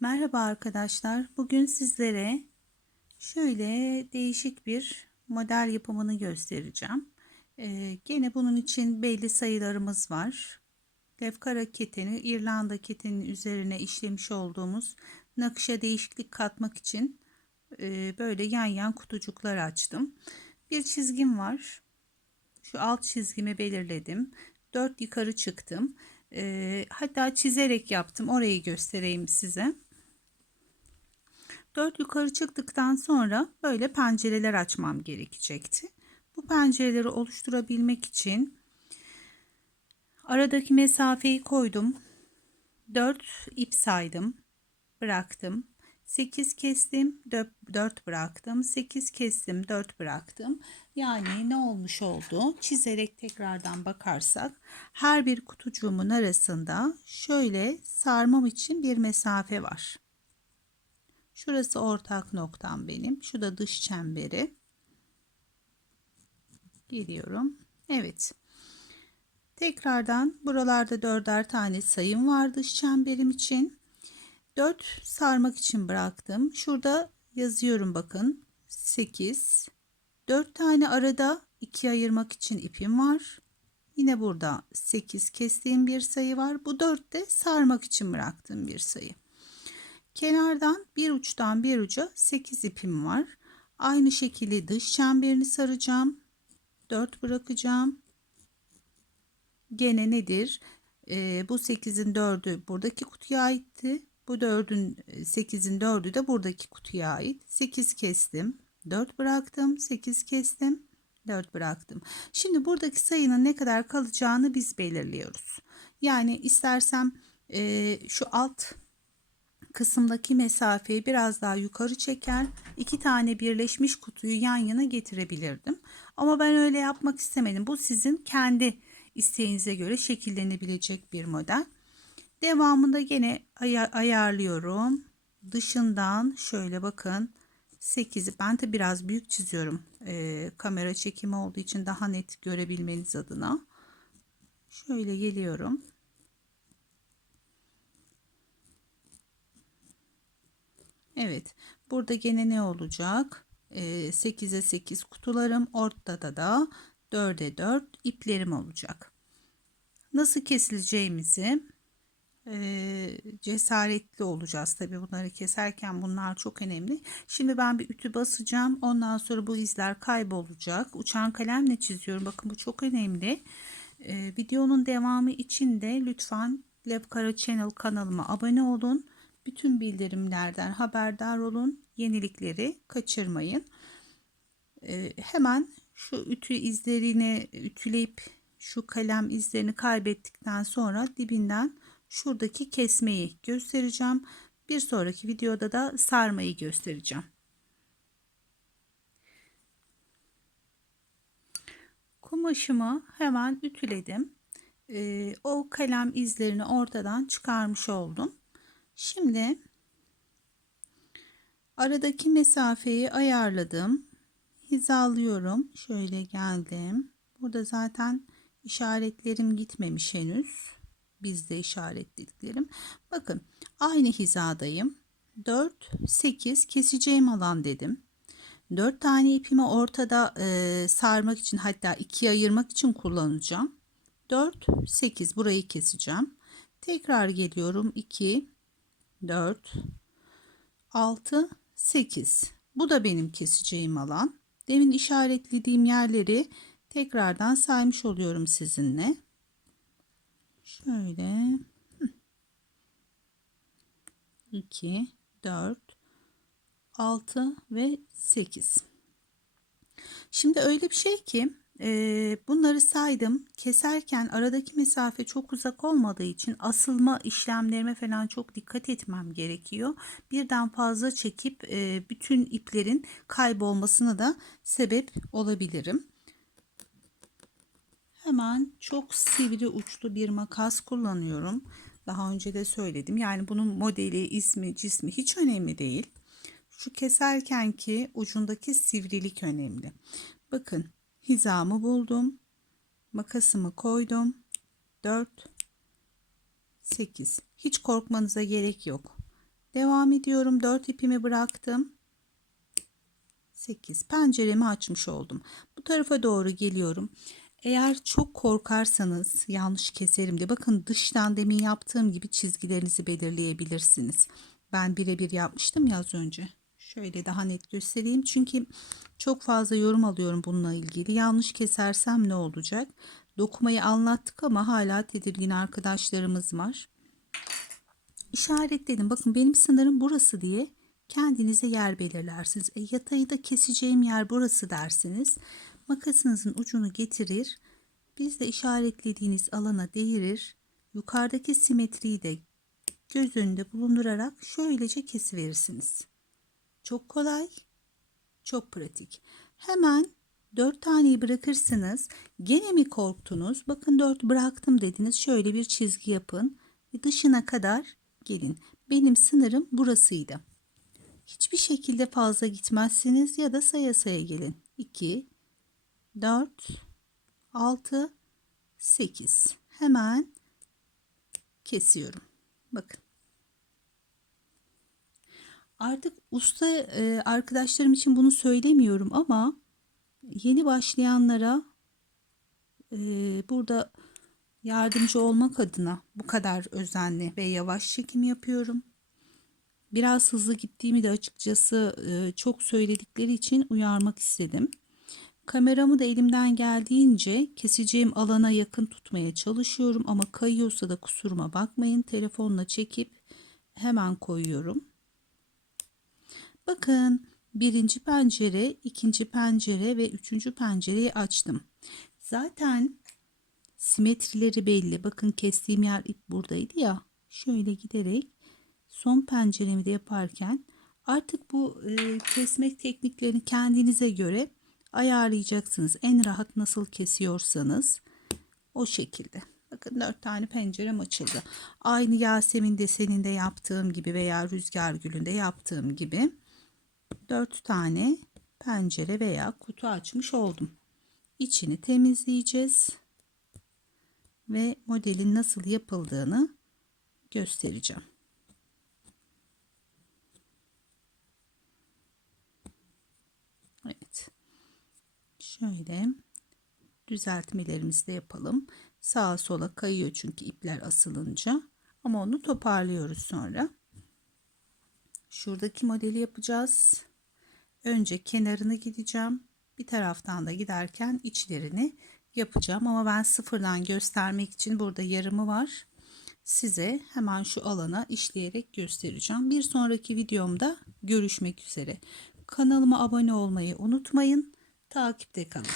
Merhaba arkadaşlar. Bugün sizlere şöyle değişik bir model yapımını göstereceğim. Ee, gene bunun için belli sayılarımız var. Lefkara keteni, İrlanda keteninin üzerine işlemiş olduğumuz nakışa değişiklik katmak için e, böyle yan yan kutucuklar açtım. Bir çizgim var. Şu alt çizgimi belirledim. 4 yukarı çıktım. E, hatta çizerek yaptım. Orayı göstereyim size. 4 yukarı çıktıktan sonra böyle pencereler açmam gerekecekti. Bu pencereleri oluşturabilmek için aradaki mesafeyi koydum. 4 ip saydım. Bıraktım. 8 kestim, 4 bıraktım. 8 kestim, 4 bıraktım. Yani ne olmuş oldu? Çizerek tekrardan bakarsak her bir kutucuğumun arasında şöyle sarmam için bir mesafe var. Şurası ortak noktam benim. Şu da dış çemberi. Geliyorum. Evet. Tekrardan buralarda dörder tane sayım var dış çemberim için. 4 sarmak için bıraktım. Şurada yazıyorum bakın. 8. 4 tane arada 2 ayırmak için ipim var. Yine burada 8 kestiğim bir sayı var. Bu 4 de sarmak için bıraktığım bir sayı. Kenardan bir uçtan bir uca 8 ipim var. Aynı şekilde dış çemberini saracağım. 4 bırakacağım. Gene nedir? Ee, bu 8'in 4'ü buradaki kutuya aitti. Bu 4'ün 8'in 4'ü de buradaki kutuya ait. 8 kestim. 4 bıraktım. 8 kestim. 4 bıraktım. Şimdi buradaki sayının ne kadar kalacağını biz belirliyoruz. Yani istersem e, şu alt kısımdaki mesafeyi biraz daha yukarı çeker. iki tane birleşmiş kutuyu yan yana getirebilirdim. Ama ben öyle yapmak istemedim. Bu sizin kendi isteğinize göre şekillenebilecek bir model. Devamında gene ay ayarlıyorum. Dışından şöyle bakın 8'i ben de biraz büyük çiziyorum. Ee, kamera çekimi olduğu için daha net görebilmeniz adına. Şöyle geliyorum. Evet. Burada gene ne olacak? Ee, 8'e 8 kutularım. Ortada da 4'e 4 iplerim olacak. Nasıl kesileceğimizi cesaretli olacağız. Tabi bunları keserken bunlar çok önemli. Şimdi ben bir ütü basacağım. Ondan sonra bu izler kaybolacak. Uçan kalemle çiziyorum. Bakın bu çok önemli. Videonun devamı için de lütfen Levkara Channel kanalıma abone olun. Bütün bildirimlerden haberdar olun. Yenilikleri kaçırmayın. Hemen şu ütü izlerini ütüleyip şu kalem izlerini kaybettikten sonra dibinden şuradaki kesmeyi göstereceğim. Bir sonraki videoda da sarmayı göstereceğim. Kumaşımı hemen ütüledim. Ee, o kalem izlerini ortadan çıkarmış oldum. Şimdi aradaki mesafeyi ayarladım. Hizalıyorum. Şöyle geldim. Burada zaten işaretlerim gitmemiş henüz. Bizde işaretlediklerim. Bakın aynı hizadayım. 4, 8 keseceğim alan dedim. 4 tane ipimi ortada e, sarmak için hatta ikiye ayırmak için kullanacağım. 4, 8 burayı keseceğim. Tekrar geliyorum 2, 4, 6, 8. Bu da benim keseceğim alan. Demin işaretlediğim yerleri tekrardan saymış oluyorum sizinle. Şöyle 2, 4, 6 ve 8. Şimdi öyle bir şey ki bunları saydım. Keserken aradaki mesafe çok uzak olmadığı için asılma işlemlerime falan çok dikkat etmem gerekiyor. Birden fazla çekip bütün iplerin kaybolmasına da sebep olabilirim. Hemen çok sivri uçlu bir makas kullanıyorum. Daha önce de söyledim. Yani bunun modeli, ismi, cismi hiç önemli değil. Şu keserken ki ucundaki sivrilik önemli. Bakın hizamı buldum. Makasımı koydum. 4 8 hiç korkmanıza gerek yok. Devam ediyorum. 4 ipimi bıraktım. 8 penceremi açmış oldum. Bu tarafa doğru geliyorum. Eğer çok korkarsanız yanlış keserim de bakın dıştan demin yaptığım gibi çizgilerinizi belirleyebilirsiniz. Ben birebir yapmıştım ya az önce. Şöyle daha net göstereyim. Çünkü çok fazla yorum alıyorum bununla ilgili. Yanlış kesersem ne olacak? Dokumayı anlattık ama hala tedirgin arkadaşlarımız var. İşaretledim. Bakın benim sınırım burası diye kendinize yer belirlersiniz. E, yatayı da keseceğim yer burası dersiniz. Makasınızın ucunu getirir. Biz de işaretlediğiniz alana değirir. Yukarıdaki simetriyi de göz önünde bulundurarak şöylece kesiverirsiniz. Çok kolay, çok pratik. Hemen 4 taneyi bırakırsınız. Gene mi korktunuz? Bakın 4 bıraktım dediniz. Şöyle bir çizgi yapın dışına kadar gelin. Benim sınırım burasıydı. Hiçbir şekilde fazla gitmezsiniz ya da saya saya gelin. 2 4 6 8 hemen kesiyorum. Bakın. Artık usta e, arkadaşlarım için bunu söylemiyorum ama yeni başlayanlara e, burada yardımcı olmak adına bu kadar özenli ve yavaş çekim yapıyorum. Biraz hızlı gittiğimi de açıkçası e, çok söyledikleri için uyarmak istedim. Kameramı da elimden geldiğince keseceğim alana yakın tutmaya çalışıyorum ama kayıyorsa da kusuruma bakmayın. Telefonla çekip hemen koyuyorum. Bakın birinci pencere, ikinci pencere ve üçüncü pencereyi açtım. Zaten simetrileri belli. Bakın kestiğim yer ip buradaydı ya. Şöyle giderek son penceremi de yaparken artık bu e, kesmek tekniklerini kendinize göre ayarlayacaksınız. En rahat nasıl kesiyorsanız o şekilde. Bakın dört tane pencerem açıldı. Aynı Yasemin deseninde yaptığım gibi veya rüzgar gülünde yaptığım gibi dört tane pencere veya kutu açmış oldum. İçini temizleyeceğiz ve modelin nasıl yapıldığını göstereceğim. Evet. Şöyle düzeltmelerimizi de yapalım. Sağa sola kayıyor çünkü ipler asılınca. Ama onu toparlıyoruz sonra. Şuradaki modeli yapacağız. Önce kenarını gideceğim. Bir taraftan da giderken içlerini yapacağım. Ama ben sıfırdan göstermek için burada yarımı var. Size hemen şu alana işleyerek göstereceğim. Bir sonraki videomda görüşmek üzere. Kanalıma abone olmayı unutmayın. Takipte kalın.